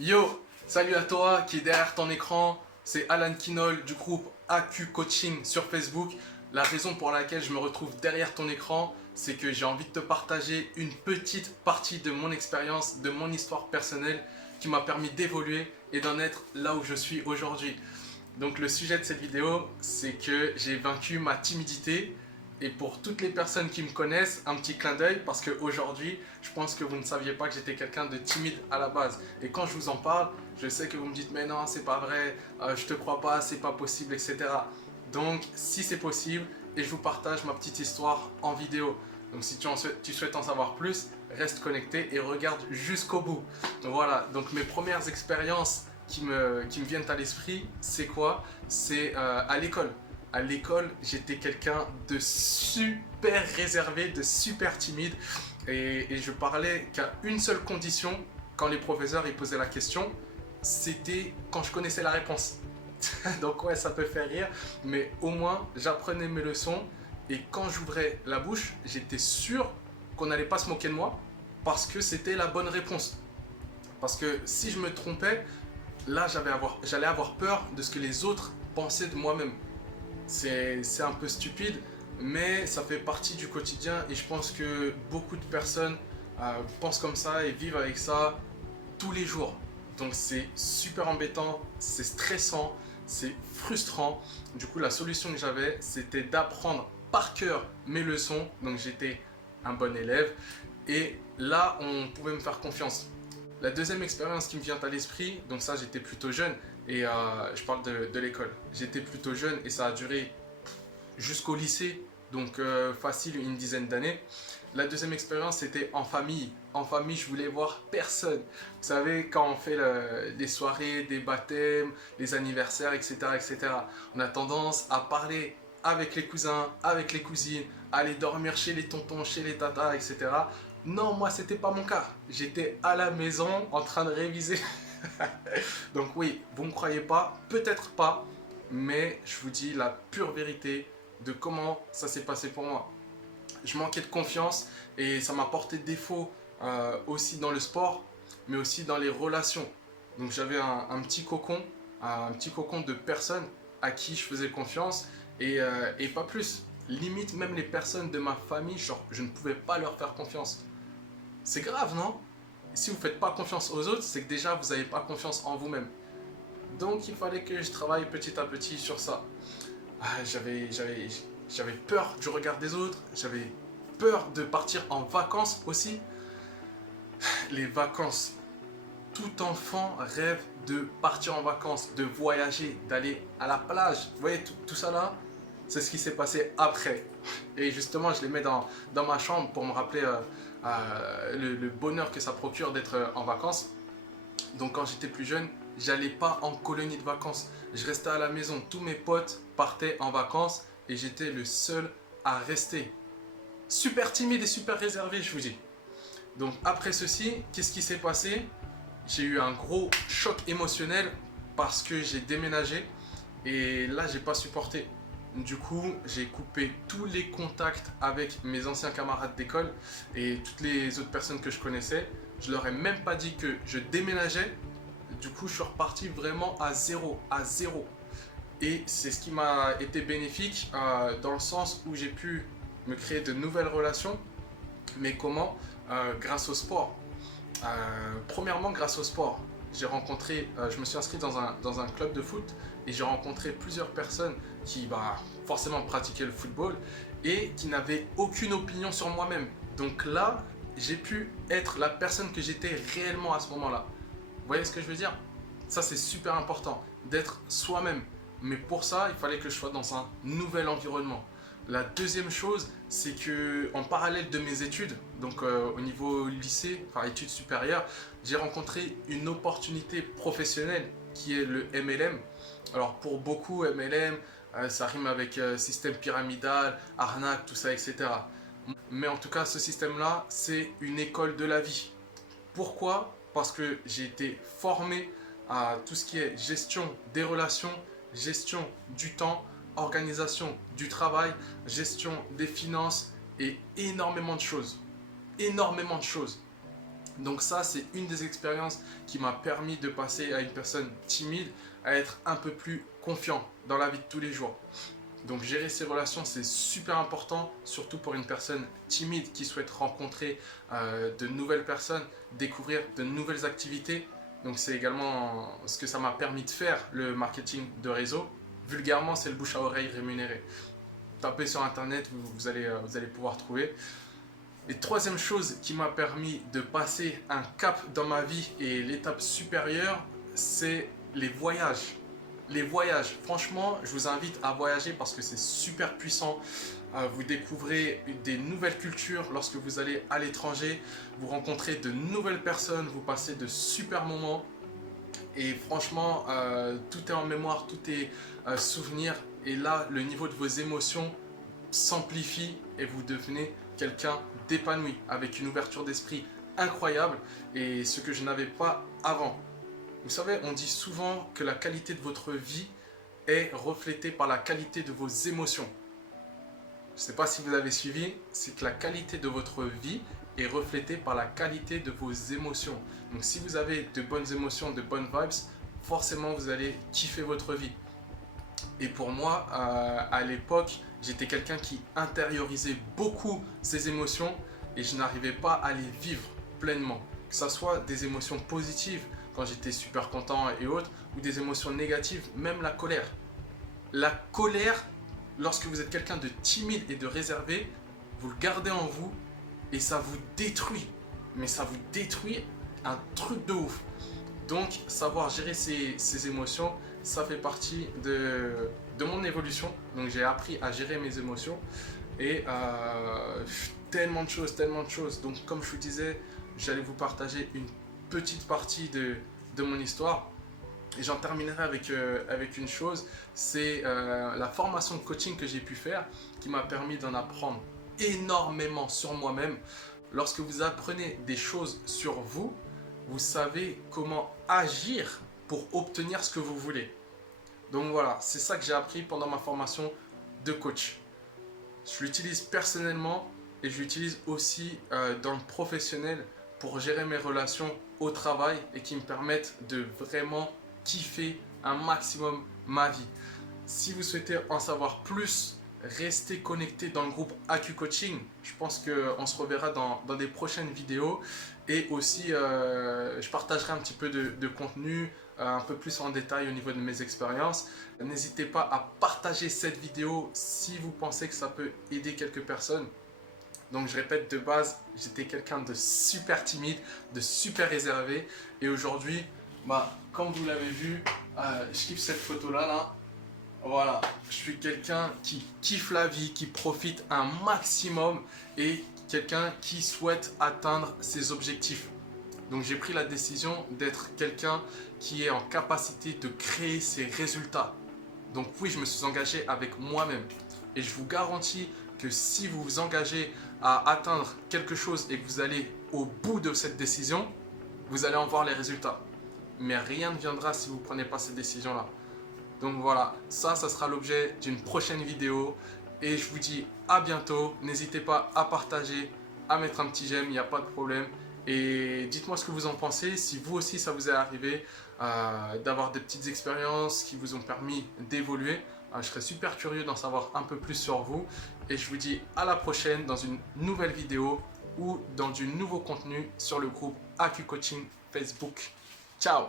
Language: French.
Yo, salut à toi qui est derrière ton écran, c'est Alan Kinol du groupe AQ Coaching sur Facebook. La raison pour laquelle je me retrouve derrière ton écran, c'est que j'ai envie de te partager une petite partie de mon expérience, de mon histoire personnelle qui m'a permis d'évoluer et d'en être là où je suis aujourd'hui. Donc le sujet de cette vidéo, c'est que j'ai vaincu ma timidité. Et pour toutes les personnes qui me connaissent, un petit clin d'œil parce qu'aujourd'hui, je pense que vous ne saviez pas que j'étais quelqu'un de timide à la base. Et quand je vous en parle, je sais que vous me dites mais non, c'est pas vrai, je te crois pas, c'est pas possible, etc. Donc si c'est possible, et je vous partage ma petite histoire en vidéo. Donc si tu souhaites en savoir plus, reste connecté et regarde jusqu'au bout. Donc voilà, donc mes premières expériences qui me viennent à l'esprit, c'est quoi? C'est à l'école. À l'école, j'étais quelqu'un de super réservé, de super timide. Et je parlais qu'à une seule condition, quand les professeurs ils posaient la question, c'était quand je connaissais la réponse. Donc ouais, ça peut faire rire, mais au moins j'apprenais mes leçons. Et quand j'ouvrais la bouche, j'étais sûr qu'on n'allait pas se moquer de moi parce que c'était la bonne réponse. Parce que si je me trompais, là j'allais avoir peur de ce que les autres pensaient de moi-même. C'est un peu stupide, mais ça fait partie du quotidien et je pense que beaucoup de personnes pensent comme ça et vivent avec ça tous les jours. Donc c'est super embêtant, c'est stressant, c'est frustrant. Du coup, la solution que j'avais, c'était d'apprendre par cœur mes leçons. Donc j'étais un bon élève et là, on pouvait me faire confiance. La deuxième expérience qui me vient à l'esprit, donc ça j'étais plutôt jeune et je parle de l'école. J'étais plutôt jeune et ça a duré jusqu'au lycée, donc facile une dizaine d'années. La deuxième expérience c'était en famille. En famille, je voulais voir personne. Vous savez, quand on fait des soirées, des baptêmes, les anniversaires, etc., etc., on a tendance à parler avec les cousins, avec les cousines, aller dormir chez les tontons, chez les tatas, etc. Non, moi, c'était pas mon cas. J'étais à la maison en train de réviser. Donc oui, vous ne me croyez pas, peut-être pas, mais je vous dis la pure vérité de comment ça s'est passé pour moi. Je manquais de confiance et ça m'a porté défaut aussi dans le sport, mais aussi dans les relations. Donc j'avais un petit cocon de personnes à qui je faisais confiance et pas plus. Limite même les personnes de ma famille, genre je ne pouvais pas leur faire confiance. C'est grave, non? Si vous ne faites pas confiance aux autres, c'est que déjà vous n'avez pas confiance en vous-même. Donc il fallait que je travaille petit à petit sur ça. J'avais peur du regard des autres, j'avais peur de partir en vacances aussi. Les vacances, tout enfant rêve de partir en vacances, de voyager, d'aller à la plage. Vous voyez tout ça là, c'est ce qui s'est passé après. Et justement, je les mets dans ma chambre pour me rappeler le bonheur que ça procure d'être en vacances. Donc quand j'étais plus jeune, j'allais pas en colonie de vacances. Je restais à la maison. Tous mes potes partaient en vacances et j'étais le seul à rester. Super timide et super réservé, je vous dis. Donc après ceci, qu'est-ce qui s'est passé? J'ai eu un gros choc émotionnel parce que j'ai déménagé et là j'ai pas supporté. Du coup, j'ai coupé tous les contacts avec mes anciens camarades d'école et toutes les autres personnes que je connaissais. Je leur ai même pas dit que je déménageais. Du coup, je suis reparti vraiment à zéro, à zéro. Et c'est ce qui m'a été bénéfique dans le sens où j'ai pu me créer de nouvelles relations. Mais comment? Grâce au sport. Premièrement, grâce au sport. Je me suis inscrit dans un club de foot et j'ai rencontré plusieurs personnes qui forcément pratiquaient le football et qui n'avaient aucune opinion sur moi-même. Donc là, j'ai pu être la personne que j'étais réellement à ce moment-là. Vous voyez ce que je veux dire? Ça, c'est super important, d'être soi-même. Mais pour ça, il fallait que je sois dans un nouvel environnement. La deuxième chose, c'est que en parallèle de mes études, donc au niveau lycée, enfin études supérieures, j'ai rencontré une opportunité professionnelle qui est le MLM. Alors pour beaucoup, MLM, ça rime avec système pyramidal, arnaque, tout ça, etc. Mais en tout cas, ce système-là, c'est une école de la vie. Pourquoi? Parce que j'ai été formé à tout ce qui est gestion des relations, gestion du temps, organisation du travail, gestion des finances et énormément de choses. Énormément de choses. Donc ça, c'est une des expériences qui m'a permis de passer à une personne timide à être un peu plus confiant dans la vie de tous les jours. Donc gérer ses relations, c'est super important, surtout pour une personne timide qui souhaite rencontrer de nouvelles personnes, découvrir de nouvelles activités. Donc c'est également ce que ça m'a permis de faire, le marketing de réseau. Vulgairement, c'est le bouche à oreille rémunéré. Tapez sur internet, vous allez pouvoir trouver. Et troisième chose qui m'a permis de passer un cap dans ma vie et l'étape supérieure, c'est les voyages. Les voyages, franchement, je vous invite à voyager parce que c'est super puissant. Vous découvrez des nouvelles cultures lorsque vous allez à l'étranger. Vous rencontrez de nouvelles personnes, vous passez de super moments. Et franchement, tout est en mémoire, tout est souvenir. Et là, le niveau de vos émotions s'amplifie et vous devenez quelqu'un d'épanoui, avec une ouverture d'esprit incroyable et ce que je n'avais pas avant. Vous savez, on dit souvent que la qualité de votre vie est reflétée par la qualité de vos émotions. Je ne sais pas si vous avez suivi, c'est que la qualité de votre vie est reflétée par la qualité de vos émotions. Donc si vous avez de bonnes émotions, de bonnes vibes, forcément vous allez kiffer votre vie. Et pour moi, à l'époque, j'étais quelqu'un qui intériorisait beaucoup ses émotions et je n'arrivais pas à les vivre pleinement. Que ce soit des émotions positives, quand j'étais super content et autres, ou des émotions négatives, même la colère. La colère, lorsque vous êtes quelqu'un de timide et de réservé, vous le gardez en vous et ça vous détruit. Mais ça vous détruit un truc de ouf. Donc, savoir gérer ses émotions, ça fait partie de mon évolution. Donc, j'ai appris à gérer mes émotions et tellement de choses. Donc, comme je vous disais, j'allais vous partager une petite partie de mon histoire. Et j'en terminerai avec une chose, c'est la formation de coaching que j'ai pu faire qui m'a permis d'en apprendre énormément sur moi-même. Lorsque vous apprenez des choses sur vous, vous savez comment agir pour obtenir ce que vous voulez. Donc voilà, c'est ça que j'ai appris pendant ma formation de coach. Je l'utilise personnellement et je l'utilise aussi dans le professionnel pour gérer mes relations au travail et qui me permettent de vraiment kiffer un maximum ma vie. Si vous souhaitez en savoir plus, restez connectés dans le groupe AQ Coaching. Je pense qu'on se reverra dans des prochaines vidéos. Et aussi, je partagerai un petit peu de contenu, un peu plus en détail au niveau de mes expériences. N'hésitez pas à partager cette vidéo si vous pensez que ça peut aider quelques personnes. Donc je répète, de base, j'étais quelqu'un de super timide, de super réservé. Et aujourd'hui, comme vous l'avez vu, je kiffe cette photo-là. Voilà, je suis quelqu'un qui kiffe la vie, qui profite un maximum et quelqu'un qui souhaite atteindre ses objectifs. Donc j'ai pris la décision d'être quelqu'un qui est en capacité de créer ses résultats. Donc oui, je me suis engagé avec moi-même. Et je vous garantis que si vous vous engagez à atteindre quelque chose et que vous allez au bout de cette décision, vous allez en voir les résultats. Mais rien ne viendra si vous ne prenez pas cette décision-là. Donc voilà, ça sera l'objet d'une prochaine vidéo. Et je vous dis à bientôt. N'hésitez pas à partager, à mettre un petit j'aime, il n'y a pas de problème. Et dites-moi ce que vous en pensez, si vous aussi ça vous est arrivé d'avoir des petites expériences qui vous ont permis d'évoluer. Je serais super curieux d'en savoir un peu plus sur vous. Et je vous dis à la prochaine dans une nouvelle vidéo ou dans du nouveau contenu sur le groupe AQ Coaching Facebook. Ciao!